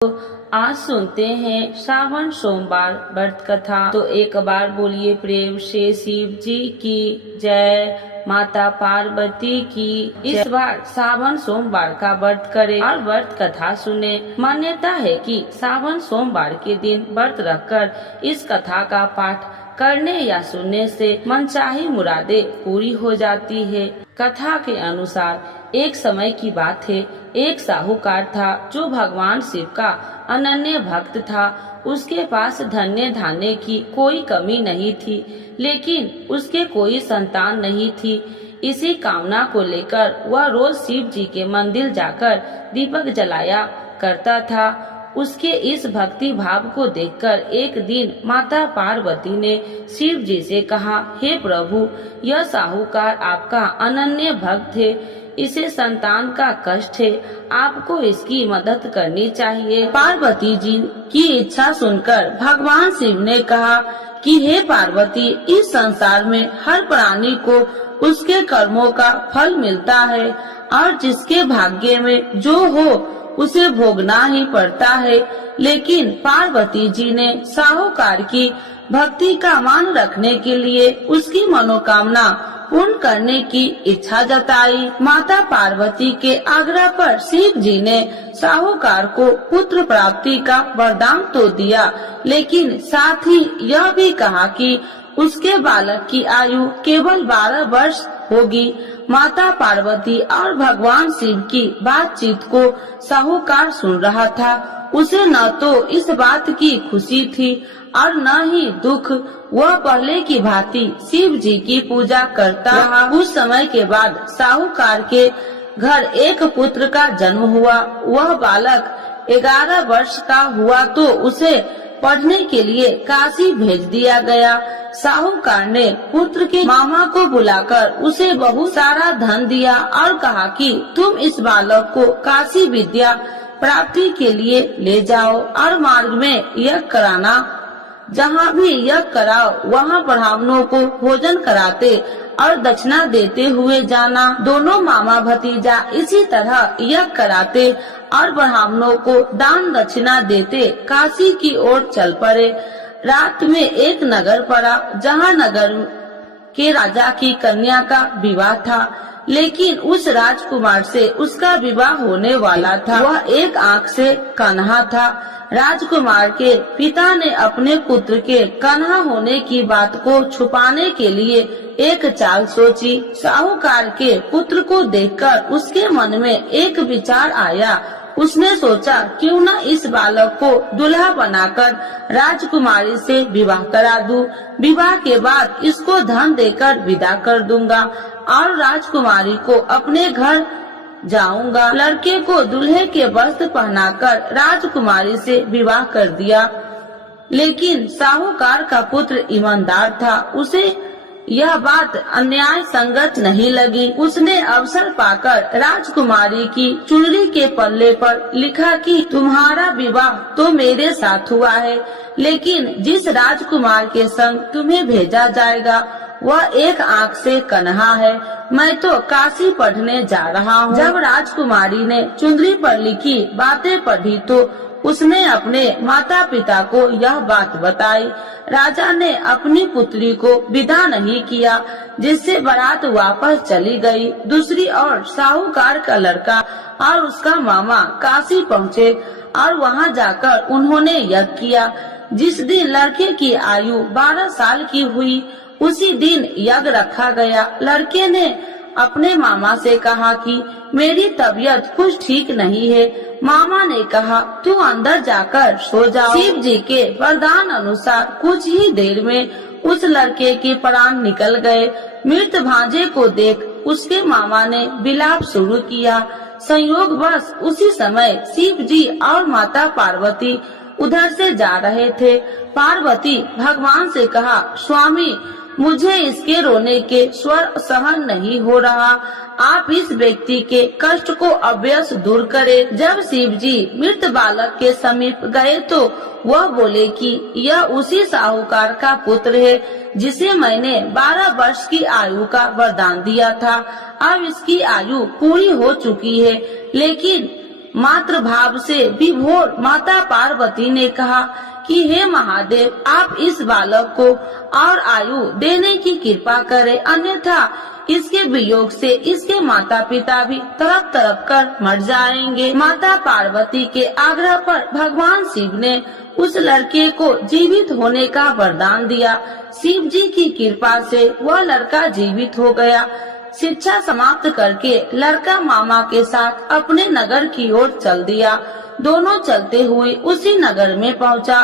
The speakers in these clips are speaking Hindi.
आज सुनते हैं श्रावण सोमवार व्रत कथा। तो एक बार बोलिए प्रेम से शिव जी की जय, माता पार्वती की। इस बार श्रावण सोमवार का व्रत करें और व्रत कथा सुने। मान्यता है कि श्रावण सोमवार के दिन व्रत रखकर इस कथा का पाठ करने या सुनने से मनचाही मुरादें पूरी हो जाती है। कथा के अनुसार एक समय की बात है, एक साहूकार था जो भगवान शिव का अनन्य भक्त था। उसके पास धन्य धान्य की कोई कमी नहीं थी, लेकिन उसके कोई संतान नहीं थी। इसी कामना को लेकर वह रोज शिव जी के मंदिर जाकर दीपक जलाया करता था। उसके इस भक्ति भाव को देखकर एक दिन माता पार्वती ने शिव जी से कहा, हे प्रभु, यह साहूकार आपका अनन्य भक्त है, इसे संतान का कष्ट है, आपको इसकी मदद करनी चाहिए। पार्वती जी की इच्छा सुनकर भगवान शिव ने कहा कि हे पार्वती, इस संसार में हर प्राणी को उसके कर्मों का फल मिलता है और जिसके भाग्य में जो हो उसे भोगना ही पड़ता है। लेकिन पार्वती जी ने साहूकार की भक्ति का मान रखने के लिए उसकी मनोकामना पूर्ण करने की इच्छा जताई। माता पार्वती के आग्रह पर शिव जी ने साहूकार को पुत्र प्राप्ति का वरदान तो दिया, लेकिन साथ ही यह भी कहा कि उसके बालक की आयु केवल 12 वर्ष होगी। माता पार्वती और भगवान शिव की बातचीत को साहूकार सुन रहा था। उसे न तो इस बात की खुशी थी और न ही दुख। वह पहले की भांति शिव जी की पूजा करता रहा। कुछ समय के बाद साहूकार के घर एक पुत्र का जन्म हुआ। वह बालक 11 वर्ष का हुआ तो उसे पढ़ने के लिए काशी भेज दिया गया। साहूकार ने पुत्र के मामा को बुलाकर उसे बहुत सारा धन दिया और कहा कि तुम इस बालक को काशी विद्या प्राप्ति के लिए ले जाओ और मार्ग में यज्ञ कराना। जहाँ भी यज्ञ कराओ वहाँ ब्राह्मणों को भोजन कराते और दक्षिणा देते हुए जाना। दोनों मामा भतीजा इसी तरह यज्ञ कराते और ब्राह्मणों को दान दक्षिणा देते काशी की ओर चल पड़े। रात में एक नगर पड़ा जहाँ नगर के राजा की कन्या का विवाह था, लेकिन उस राजकुमार से उसका विवाह होने वाला था। वह एक आंख से कन्हा था। राजकुमार के पिता ने अपने पुत्र के कन्हा होने की बात को छुपाने के लिए एक चाल सोची। साहूकार के पुत्र को देखकर उसके मन में एक विचार आया। उसने सोचा क्यों न इस बालक को दूल्हा बनाकर राजकुमारी से विवाह करा दूं। विवाह के बाद इसको धन देकर विदा कर दूंगा और राजकुमारी को अपने घर जाऊंगा। लड़के को दूल्हे के वस्त्र पहनाकर राजकुमारी से विवाह कर दिया। लेकिन साहूकार का पुत्र ईमानदार था। उसे यह बात अन्याय संगत नहीं लगी। उसने अवसर पाकर राजकुमारी की चुनरी के पल्ले पर लिखा कि तुम्हारा विवाह तो मेरे साथ हुआ है, लेकिन जिस राजकुमार के संग तुम्हें भेजा जाएगा वह एक आंख से कन्हा है। मैं तो काशी पढ़ने जा रहा हूँ। जब राजकुमारी ने चुनरी पर लिखी बातें पढ़ी तो उसने अपने माता पिता को यह बात बताई। राजा ने अपनी पुत्री को विदा नहीं किया, जिससे बारात वापस चली गई। दूसरी ओर साहूकार का लड़का और उसका मामा काशी पहुँचे और वहाँ जाकर उन्होंने यज्ञ किया। जिस दिन लड़के की आयु 12 साल की हुई उसी दिन यज्ञ रखा गया। लड़के ने अपने मामा से कहा कि मेरी तबीयत कुछ ठीक नहीं है। मामा ने कहा तू अंदर जाकर सो जाओ। शिव जी के वरदान अनुसार कुछ ही देर में उस लड़के के प्राण निकल गए। मृत भांजे को देख उसके मामा ने विलाप शुरू किया। संयोगवश उसी समय शिव जी और माता पार्वती उधर से जा रहे थे। पार्वती भगवान से कहा, स्वामी, मुझे इसके रोने के स्वर सहन नहीं हो रहा। आप इस व्यक्ति के कष्ट को अवश्य दूर करें। जब शिव जी मृत बालक के समीप गए तो वह बोले कि यह उसी साहूकार का पुत्र है जिसे मैंने 12 वर्ष की आयु का वरदान दिया था। अब इसकी आयु पूरी हो चुकी है, लेकिन मातृ भाव से विभोर माता पार्वती ने कहा कि हे महादेव, आप इस बालक को और आयु देने की कृपा करें, अन्यथा इसके वियोग से इसके माता पिता भी तड़प तड़प कर मर जाएंगे। माता पार्वती के आग्रह पर भगवान शिव ने उस लड़के को जीवित होने का वरदान दिया। शिव जी की कृपा से वह लड़का जीवित हो गया। शिक्षा समाप्त करके लड़का मामा के साथ अपने नगर की ओर चल दिया। दोनों चलते हुए उसी नगर में पहुंचा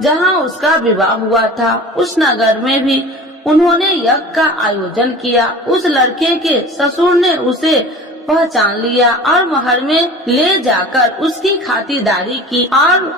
जहां उसका विवाह हुआ था। उस नगर में भी उन्होंने यज्ञ का आयोजन किया। उस लड़के के ससुर ने उसे पहचान लिया और महल में ले जाकर उसकी खातिरदारी की और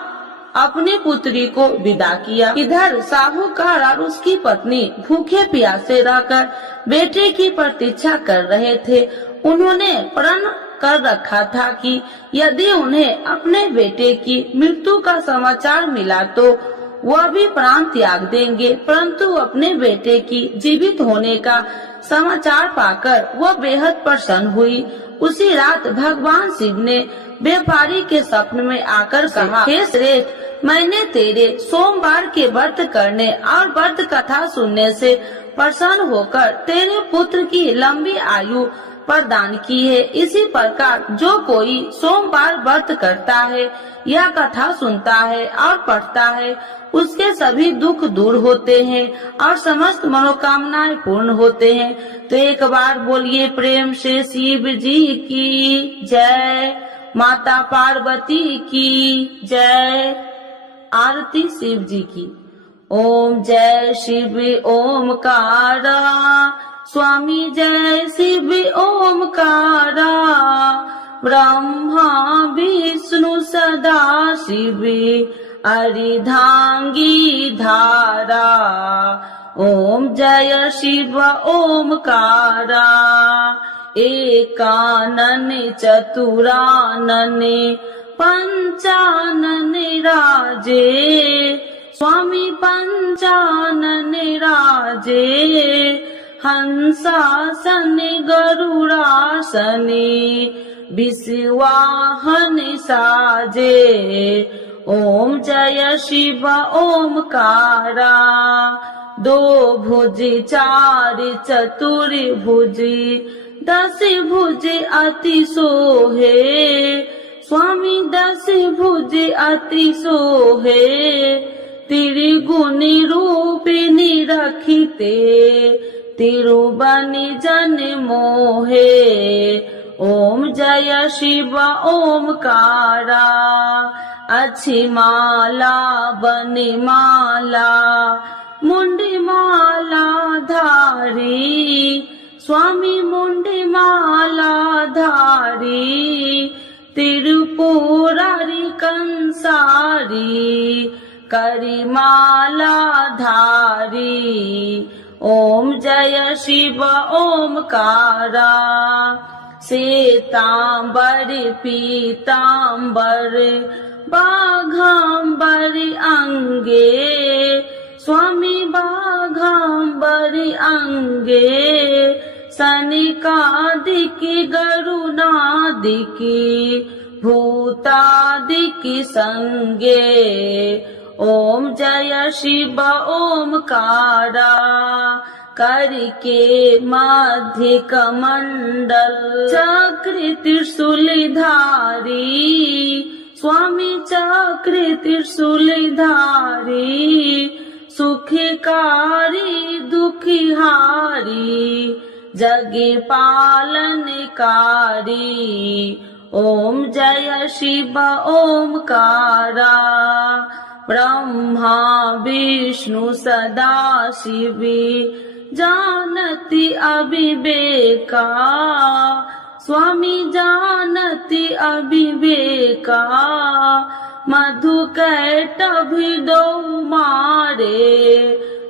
अपनी पुत्री को विदा किया। इधर साहूकार और उसकी पत्नी भूखे प्यासे रहकर बेटे की प्रतीक्षा कर रहे थे। उन्होंने प्रण कर रखा था कि यदि उन्हें अपने बेटे की मृत्यु का समाचार मिला तो वह भी प्राण त्याग देंगे, परंतु अपने बेटे की जीवित होने का समाचार पाकर वह बेहद प्रसन्न हुई। उसी रात भगवान शिव ने व्यापारी के स्वप्न में आकर कहा, हे श्रेष्ठ, मैंने तेरे सोमवार के व्रत करने और व्रत कथा सुनने से प्रसन्न होकर तेरे पुत्र की लंबी आयु प्रदान की है। इसी प्रकार जो कोई सोमवार व्रत करता है या कथा सुनता है और पढ़ता है, उसके सभी दुख दूर होते हैं और समस्त मनोकामनाएं पूर्ण होते हैं। तो एक बार बोलिए प्रेम से शिव जी की जय, माता पार्वती की जय। आरती शिव जी की। ओम जय शिव ओमकारा, स्वामी जय शिव ओमकारा, ब्रह्मा विष्णु सदा शिव अर्धांगी धारा। ओम जय शिव ओमकारा, एकानन चतुरानन पंचानन राजे, स्वामी पंचानन राजे, हंसासन गरुड़ासन विश्वाहन साजे। ओम जय शिव ओमकारा, दो भुज चार चतुर भुज, दस भुज अति सोहे, स्वामी दस भुज अति सोहे, त्रिगुणी रूपिणी रखिते, तिरुबनि जन मोहे। ओम जय शिव ओमकारा, अच्छी माला बनि माला, मुंडी माला धारी, स्वामी मुंडी माला धारी, त्रिपुरारी कंसारी, करी माला धारी। ओम जय शिव ओमकारा, श्वेतांबर पीतांबर बाघांबर अंगे, स्वामी बाघांबर अंगे, सनिकादिकी गरुणादिकी भूतादिकी संगे। ओम जय शिव ओमकारा, करके मध्य कमंडल चक्र त्रिशूलधारी, स्वामी चक्र त्रिशूलधारी, सुखकारी दुखिहारी, जगे पालनकारी। ओम जय शिव ओमकारा, ब्रह्मा विष्णु सदा शिव जानति अविवेका, स्वामी जानति अविवेका, मधु कैटभ दो मारे,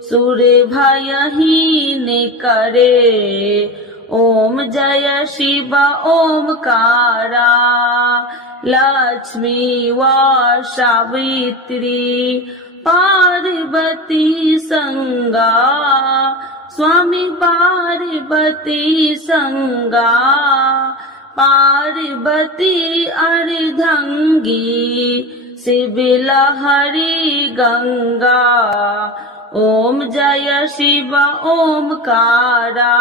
सुर भयहीन करे। ओम जय शिव ओमकारा, लक्ष्मी व सावित्री पार्वती संगा, स्वामी पार्वती संगा, पार्वती अर्धंगी शिव लहरी गंगा। ओम जय शिव ओमकारा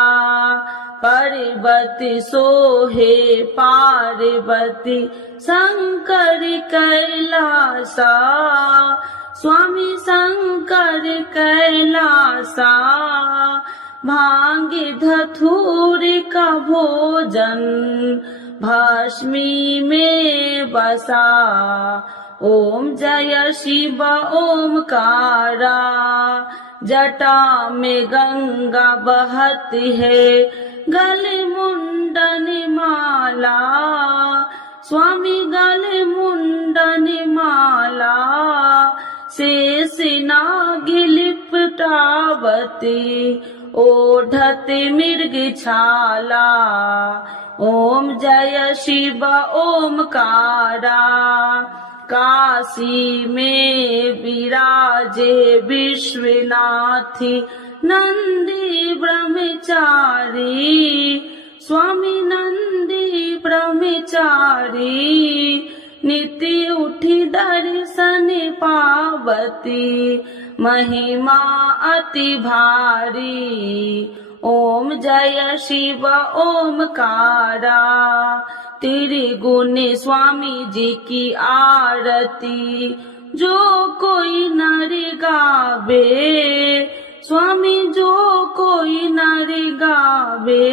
पर्वती सोहे पार्वती शंकर कैलासा। स्वामी शंकर कैलासा भांग धतूर का भोजन भस्मी में बसा। ओम जय शिव ओमकारा जटा में गंगा बहती है गले मुंडन माला। स्वामी गले मुंडन माला शेष नाग लिपटावती ओढ़त मृग छाला। ओम जय शिव ओमकारा काशी में विराजे विश्वनाथी नंदी ब्रह्मचारी। स्वामी नंदी ब्रह्मचारी नित्य उठी दर्शन पावती महिमा अति भारी। ओम जय शिव ओमकारा त्रिगुण स्वामी जी की आरती जो कोई नर गावे। स्वामी जो कोई नर गावे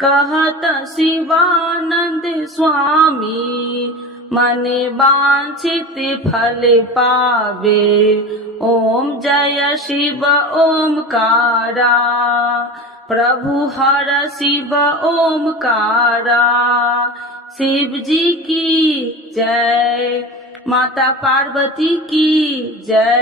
कहत शिवानंद स्वामी मन वांछित फल पावे। ओम जय शिव ओमकारा प्रभु हर शिव ओमकारा। शिव जी की जय, माता पार्वती की जय।